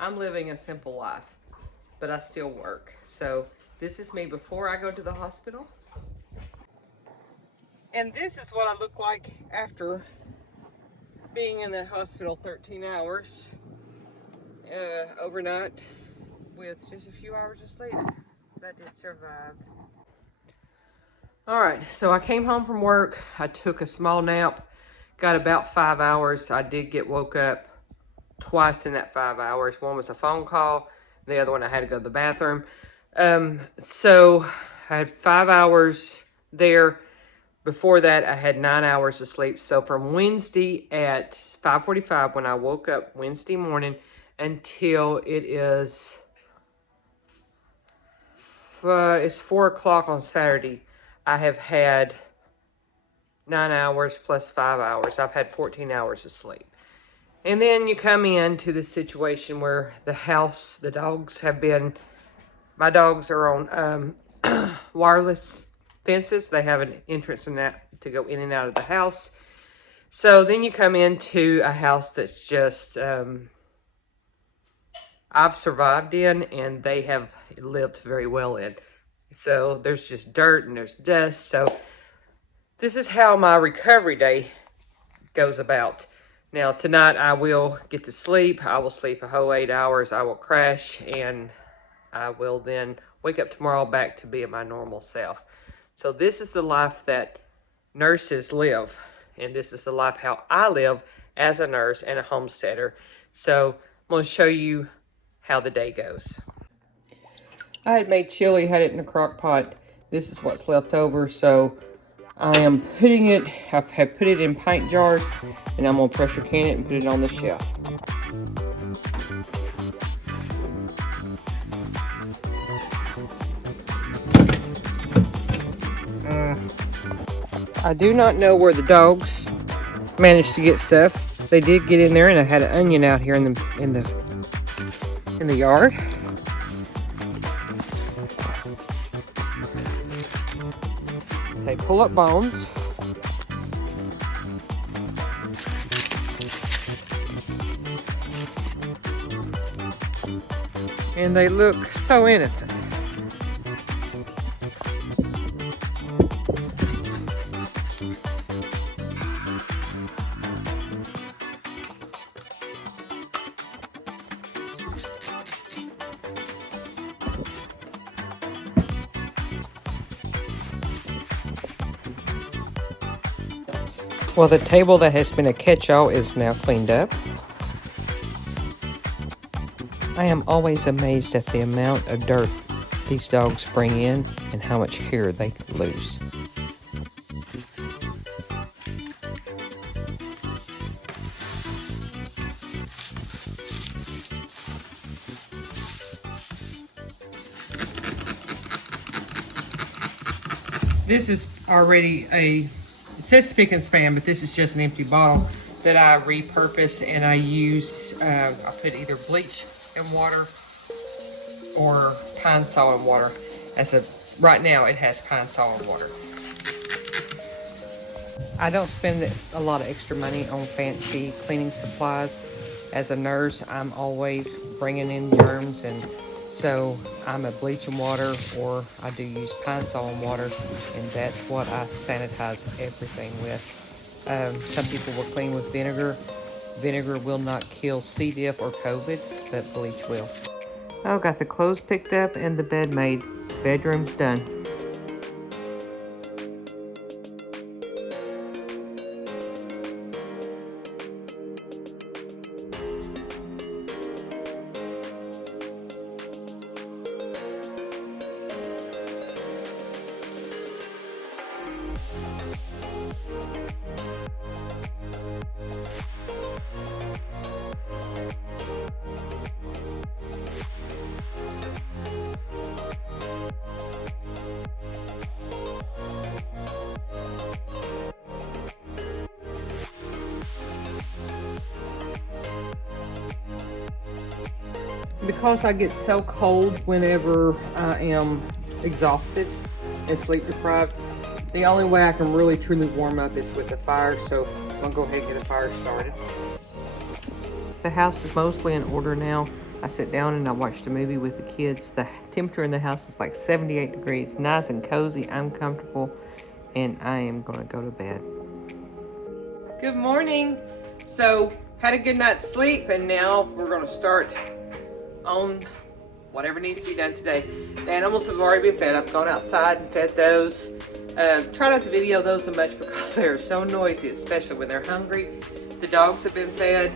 I'm living a simple life, but I still work. So this is me before I go to the hospital. And this is what I look like after being in the hospital 13 hours overnight with just a few hours of sleep. But I did survive. All right, so I came home from work. I took a small nap, got about 5 hours. I did get woke up twice in that 5 hours. One was a phone call. The other one I had to go to the bathroom. So I had 5 hours there. Before that, I had 9 hours of sleep. So from Wednesday at 5:45 when I woke up Wednesday morning until it's 4 o'clock on Saturday, I have had 9 hours plus 5 hours. I've had 14 hours of sleep. And then you come into the situation where the house, the dogs have been, my dogs are on wireless fences. They have an entrance in that to go in and out of the house. So then you come into a house that's just, I've survived in and they have lived very well in. So there's just dirt and there's dust. So this is how my recovery day goes about. Now tonight I will get to sleep. I will sleep a whole 8 hours. I will crash and I will then wake up tomorrow back to be my normal self. So this is the life that nurses live. And this is the life how I live as a nurse and a homesteader. So I'm going to show you how the day goes. I had made chili, had it in a crock pot. This is what's left over. So I am putting it, I have put it in pint jars, and I'm going to pressure can it and put it on the shelf. I do not know where the dogs managed to get stuff. They did get in there, and I had an onion out here in the yard. They pull up bones. And they look so innocent. Well, the table that has been a catch-all is now cleaned up. I am always amazed at the amount of dirt these dogs bring in and how much hair they lose. This is already it says spick and span, but this is just an empty bottle that I repurpose, and I use, I put either bleach in water or pine sol in water. Right now it has pine sol in water. I don't spend a lot of extra money on fancy cleaning supplies. As a nurse, I'm always bringing in germs, and so I'm a bleach and water, or I do use pine sol and water, and that's what I sanitize everything with. Some people will clean with vinegar. Vinegar will not kill C. diff or COVID, but bleach will. Oh, got the clothes picked up and the bed made. Bedroom's done. Because I get so cold whenever I am exhausted and sleep deprived, the only way I can really truly warm up is with a fire, so I'm gonna go ahead and get a fire started. The house is mostly in order now. I sit down and I watched a movie with the kids. The temperature in the house is like 78 degrees, nice and cozy. I'm comfortable, and I am going to go to bed. Good morning. So, had a good night's sleep, and now we're going to start on whatever needs to be done today. The animals have already been fed. I've gone outside and fed those. Try not to video those so much because they're so noisy, especially when they're hungry. The dogs have been fed,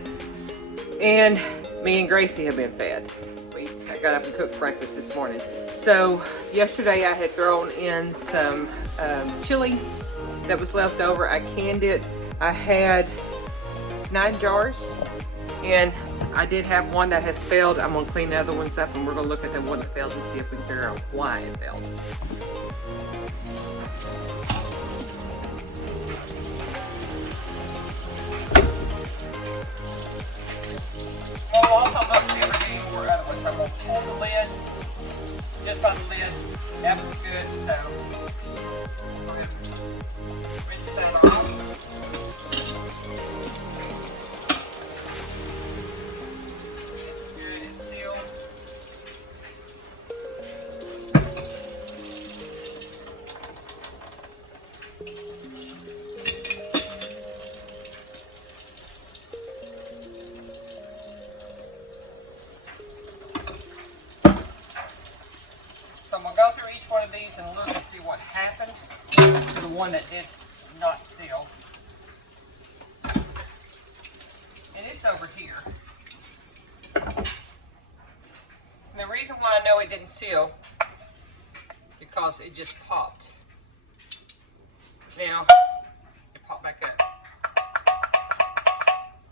and me and Gracie have been fed. I got up and cooked breakfast this morning. So yesterday I had thrown in some chili that was left over. I canned it. I had 9 jars, and I did have one that has failed. I'm gonna clean the other ones up, and we're gonna look at the one that failed and see if we can figure out why it failed. We'll also look the other day for other ones. I'm gonna pull the lid, just on the lid. That was good, so go ahead and rinse that off. So I'm going to go through each one of these and look and see what happened to the one that did not seal. And it's over here. And the reason why I know it didn't seal, because it just popped. Now, it popped back up.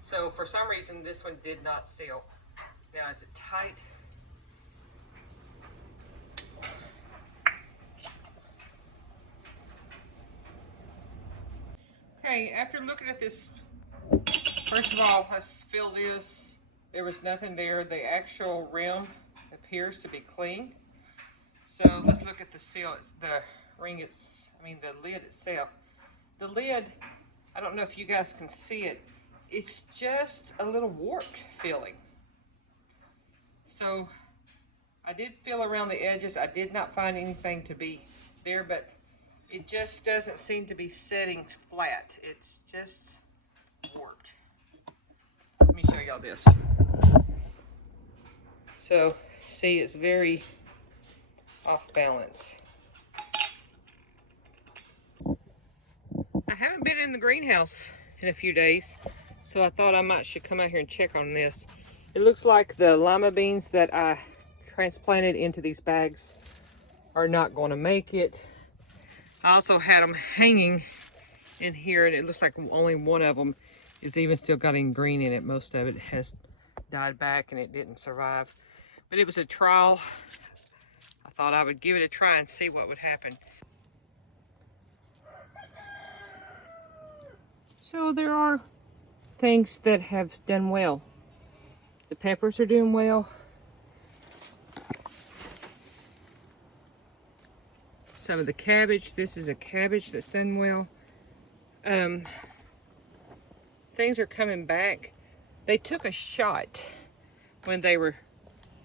So for some reason, this one did not seal. Now, is it tight? Okay, after looking at this, first of all, let's feel this. There was nothing there. The actual rim appears to be clean. So let's look at the seal, the lid itself. The lid, I don't know if you guys can see it. It's just a little warped feeling. So I did feel around the edges. I did not find anything to be there, but it just doesn't seem to be setting flat. It's just warped. Let me show y'all this. So, see, it's very off balance. I haven't been in the greenhouse in a few days, so I thought I should come out here and check on this. It looks like the lima beans that I transplanted into these bags are not going to make it. I also had them hanging in here, and it looks like only one of them is even still got any green in it. Most of it has died back and it didn't survive. But it was a trial. I thought I would give it a try and see what would happen. So there are things that have done well. The peppers are doing well. Some of the cabbage, this is a cabbage that's done well. Things are coming back. They took a shot when they were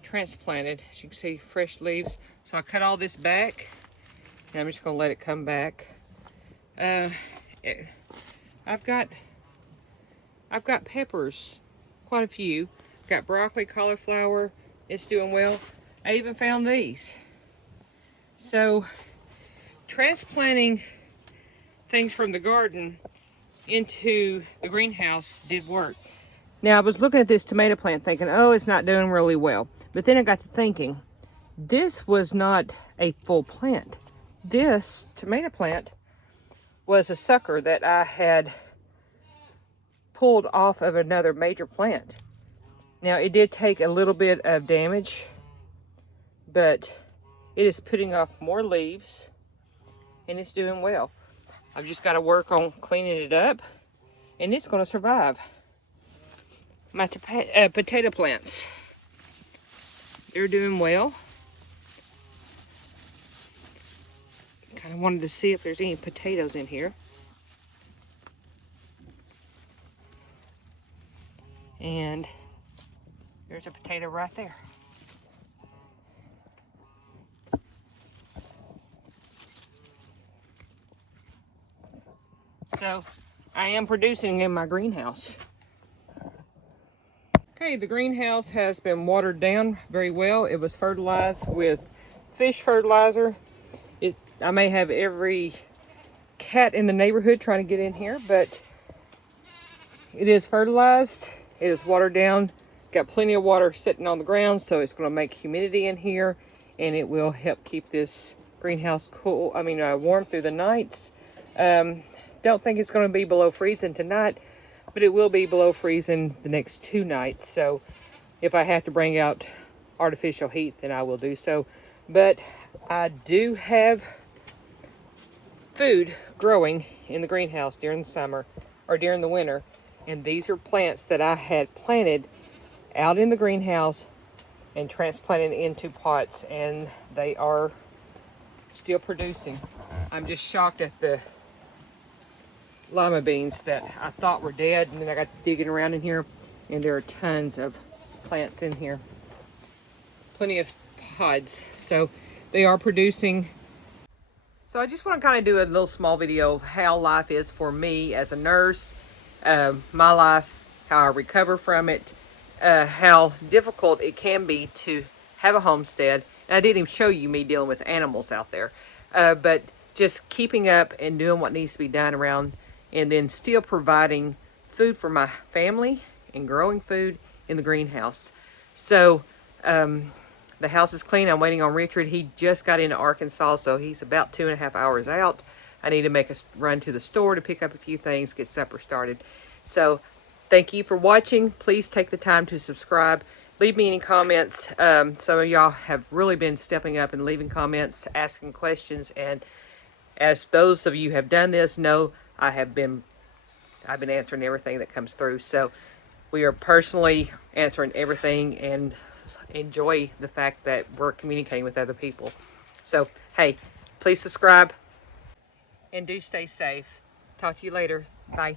transplanted. As you can see, fresh leaves. So I cut all this back, and I'm just gonna let it come back. I've got peppers, quite a few. I've got broccoli, cauliflower. It's doing well. I even found these. So transplanting things from the garden into the greenhouse did work. Now, I was looking at this tomato plant thinking, oh, it's not doing really well. But then I got to thinking, this was not a full plant. This tomato plant was a sucker that I had pulled off of another major plant. Now, it did take a little bit of damage, but it is putting off more leaves, and it's doing well. I've just got to work on cleaning it up, and it's going to survive. My potato plants, they're doing well. Kind of wanted to see if there's any potatoes in here. And There's a potato right there. So I am producing in my greenhouse. Okay, the greenhouse has been watered down very well. It was fertilized with fish fertilizer. I may have every cat in the neighborhood trying to get in here, but it is fertilized. It is watered down. Got plenty of water sitting on the ground, so it's going to make humidity in here, and it will help keep this greenhouse cool. Warm through the nights. Don't think it's going to be below freezing tonight, but it will be below freezing the next 2 nights. So if I have to bring out artificial heat, then I will do so. But I do have food growing in the greenhouse during the summer or during the winter, and these are plants that I had planted out in the greenhouse and transplanted into pots, and they are still producing. I'm just shocked at the lima beans that I thought were dead, and then I got digging around in here, and there are tons of plants in here, plenty of pods, so they are producing. So I just want to kind of do a little small video of how life is for me as a nurse, my life, how I recover from it, how difficult it can be to have a homestead. And I didn't even show you me dealing with animals out there, but just keeping up and doing what needs to be done around, and then still providing food for my family and growing food in the greenhouse. So the house is clean. I'm waiting on Richard. He just got into Arkansas, so he's about 2.5 hours out. I need to make a run to the store to pick up a few things, get supper started. So thank you for watching. Please take the time to subscribe. Leave me any comments. Some of y'all have really been stepping up and leaving comments, asking questions, and as those of you have done this know, I've been answering everything that comes through. So we are personally answering everything and enjoy the fact that we're communicating with other people. So hey, please subscribe and do stay safe. Talk to you later. Bye.